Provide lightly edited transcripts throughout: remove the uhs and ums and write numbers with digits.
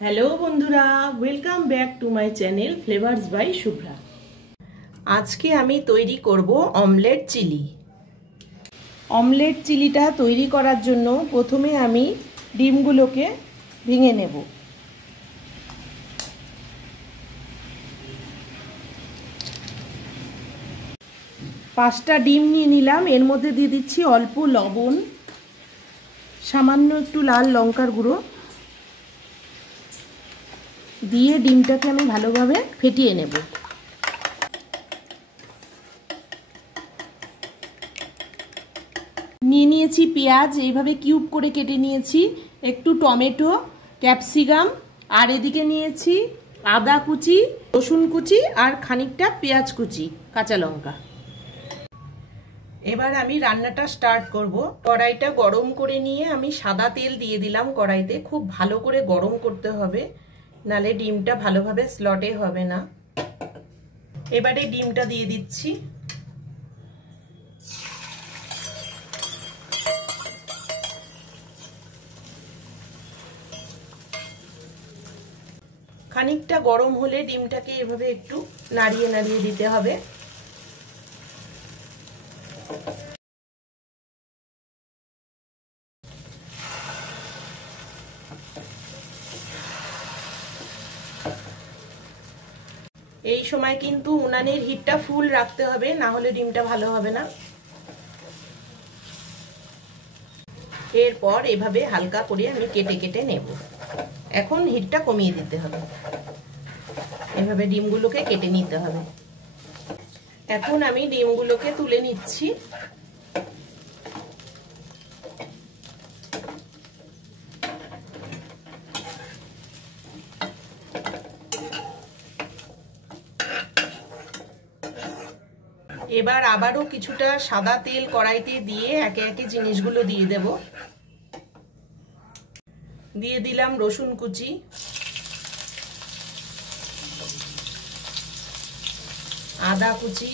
Hello बंधुरा welcome back to my channel flavours by Shubhra. आज के आमी तैरी करब ऑमलेट चिली। ऑमलेट चिलीटा तैरी करार जोन्नो प्रथमे आमी डिमगुलोके भेंगे नेब। पाँचटा डिम निये निलाम। एर मध्य दिए दिচ্ছি अल्प लवण, सामान्य एकटू लाल लंकार गुঁড়ো দিয়ে ডিমটাকে আমি ভালোভাবে ফেটিয়ে নেব। নিয়ে নিয়েছি পেঁয়াজ, এইভাবে কিউব করে কেটে নিয়েছি, একটু টমেটো, ক্যাপসিকাম, আর এদিকে নিয়েছি আদা কুচি, রসুন কুচি আর খানিকটা পেঁয়াজ কুচি, কাঁচা লঙ্কা। এবার আমি রান্নাটা স্টার্ট করব। কড়াইটা গরম করে নিয়ে আমি সাদা তেল দিয়ে দিলাম কড়াইতে। খুব ভালো করে গরম করতে হবে, নালে ডিমটা ভালোভাবে স্লটে হবে না। এবারে ডিমটা দিয়ে দিচ্ছি। খানিকটা গরম হলে ডিমটাকে এভাবে একটু নাড়িয়ে নাড়িয়ে দিতে হবে। এই সময় কিন্তু উনানের হিটটা ফুল রাখতে হবে, না হলে ডিমটা ভালো হবে না। এরপর এভাবে হালকা করে আমি কেটে কেটে নেব। এখন হিটটা কমিয়ে দিতে হবে, এভাবে ডিমগুলোকে কেটে নিতে হবে। এখন আমি ডিমগুলোকে তুলে নিচ্ছি। এবার আবারও কিছুটা সাদা তেল কড়াইতে দিয়ে একে একে জিনিসগুলো দিয়ে দেব। দিয়ে দিলাম রসুন কুচি, আদা কুচি,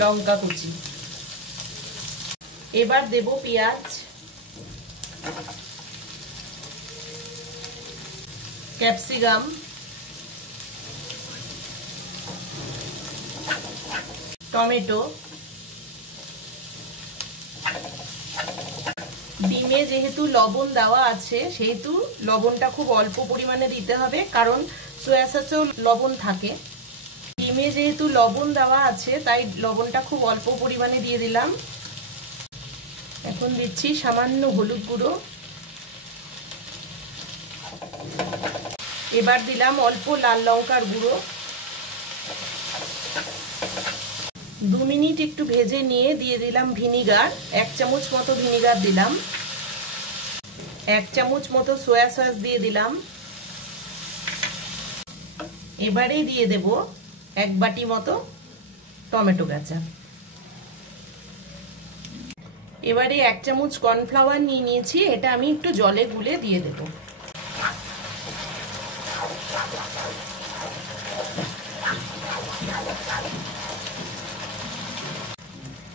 লঙ্কা কুচি। এবার দেব পেঁয়াজ, ক্যাপসিকাম, টমেটো। ডিমে যেহেতু লবণ দেওয়া আছে সেহেতু লবণটা খুব অল্প পরিমাণে দিতে হবে, কারণ সয়া সসেও লবণ থাকে। ডিমে যেহেতু লবণ দেওয়া আছে তাই লবণটা খুব অল্প পরিমাণে দিয়ে দিলাম। এখন দিচ্ছি সামান্য হলুদ গুঁড়ো। এবার দিলাম অল্প লাল লঙ্কার গুঁড়ো। 2 মিনিট একটু ভেজে নিয়ে দিয়ে দিলাম ভিনিগার। 1 চামচ মতো ভিনিগার দিলাম। 1 চামচ মতো সয়া সস দিয়ে দিলাম। এবারে দিয়ে দেব 1 বাটি মতো টমেটো কাঁচা। এবারে 1 চামচ কর্নফ্লাওয়ার নিয়ে নিয়েছি, এটা আমি একটু জলে গুলে দিয়ে দেব।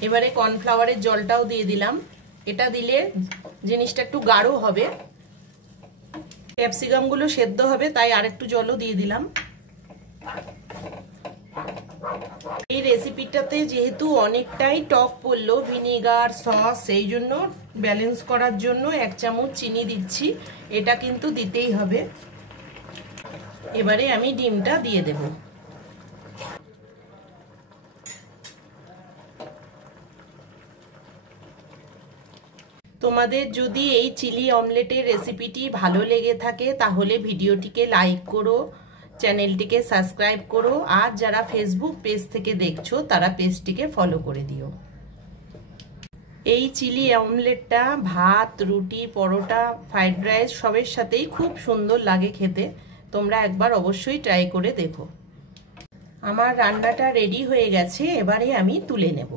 এবারে কর্নফ্লাওয়ারের জলটাও দিয়ে দিলাম। এটা দিলে জিনিসটা একটু গাঢ় হবে, ক্যাপসিকাম গুলো সেদ্ধ হবে, তাই আরেকটু জলও দিয়ে দিলাম। এই রেসিপিটাতে যেহেতু অনেকটাই টক পড়লো ভিনিগার সস, সেই জন্য ব্যালেন্স করার জন্য 1 চামচ চিনি দিচ্ছি। এটা কিন্তু দিতেই হবে। এবারে আমি ডিমটা দিয়ে দেব। তোমাদের যদি এই চিলি অমলেটের রেসিপিটি ভালো লেগে থাকে তাহলে ভিডিওটিকে লাইক করো, চ্যানেলটিকে সাবস্ক্রাইব করো, আর যারা ফেসবুক পেজ থেকে দেখছো তারা পেজটিকে ফলো করে দিও। এই চিলি অমলেটটা ভাত, রুটি, পরোটা, ফ্রাইড রাইস সবের সাথেই খুব সুন্দর লাগে খেতে। তোমরা একবার অবশ্যই ট্রাই করে দেখো। আমার রান্নাটা রেডি হয়ে গেছে, এবারে আমি তুলে নেব।